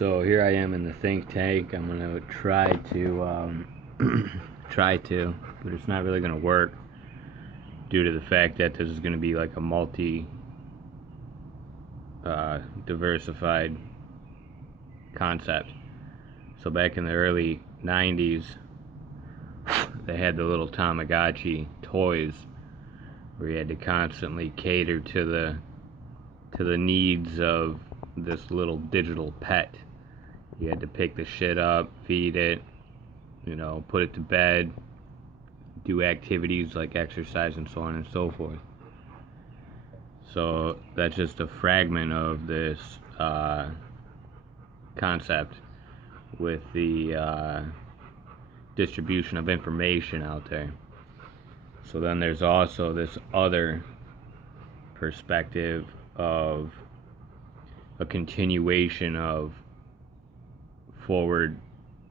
So here I am in the think tank. I'm gonna try to but it's not really gonna work due to the fact that this is gonna be like a diversified concept. So back in the early 90s, they had the little Tamagotchi toys where you had to constantly cater to the needs of this little digital pet. You had to pick the shit up, feed it, put it to bed, do activities like exercise and so on and so forth. So that's just a fragment of this concept with the distribution of information out there. So then there's also this other perspective of a continuation of forward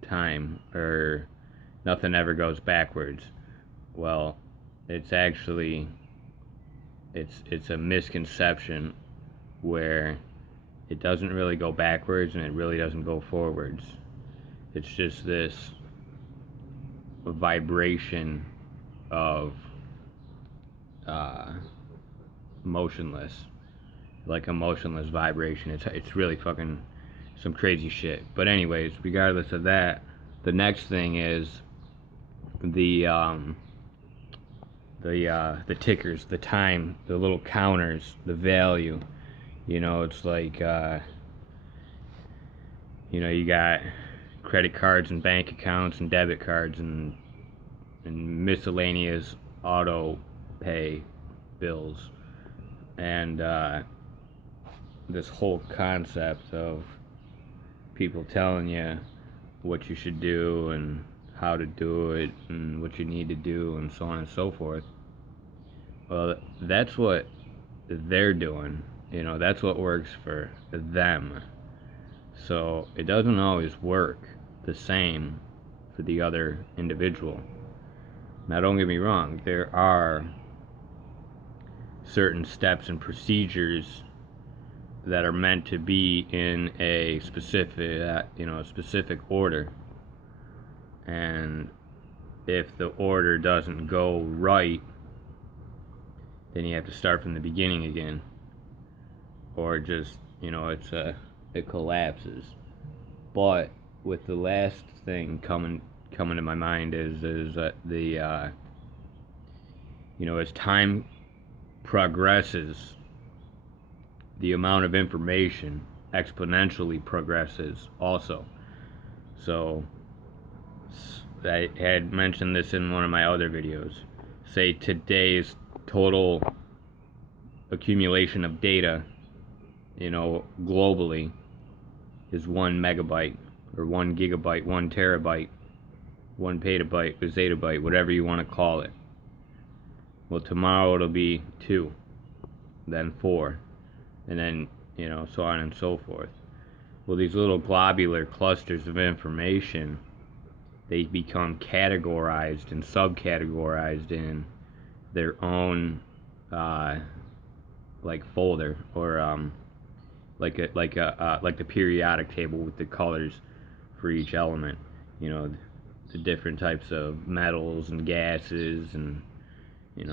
time, or nothing ever goes backwards. Well, it's actually it's a misconception where it doesn't really go backwards and it really doesn't go forwards. It's just this vibration of motionless, like a motionless vibration. It's really fucking some crazy shit. But anyways, regardless of that, the next thing is the tickers, the time, the little counters, the value. It's like you got credit cards and bank accounts and debit cards and miscellaneous auto pay bills, and this whole concept of people telling you what you should do and how to do it and what you need to do and so on and so forth. Well, that's what they're doing. That's what works for them. So it doesn't always work the same for the other individual. Now, don't get me wrong, there are certain steps and procedures that are meant to be in a specific order. And if the order doesn't go right, then you have to start from the beginning again. Or just, it collapses. But with the last thing coming to my mind is that as time progresses, the amount of information exponentially progresses also. So I had mentioned this in one of my other videos. Say today's total accumulation of data, globally, is 1 megabyte or 1 gigabyte, 1 terabyte, 1 petabyte, a zettabyte, whatever you want to call it. Well, tomorrow it'll be 2, then 4, and then, so on and so forth. Well, these little globular clusters of information, they become categorized and subcategorized in their own like folder, or like the periodic table with the colors for each element. The different types of metals and gases and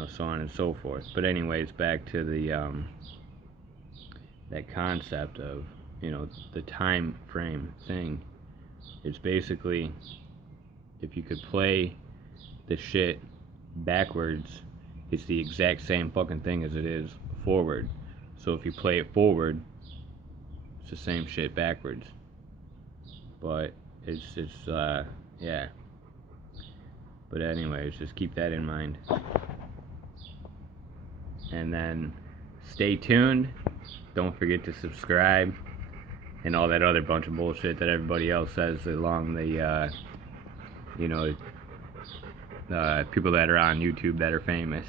so on and so forth. But anyways, back to the that concept of the time frame thing. It's basically, if you could play the shit backwards, it's the exact same fucking thing as it is forward. So if you play it forward, it's the same shit backwards. But it's yeah. But anyways, just keep that in mind. And then stay tuned. Don't forget to subscribe and all that other bunch of bullshit that everybody else says along the people that are on YouTube that are famous.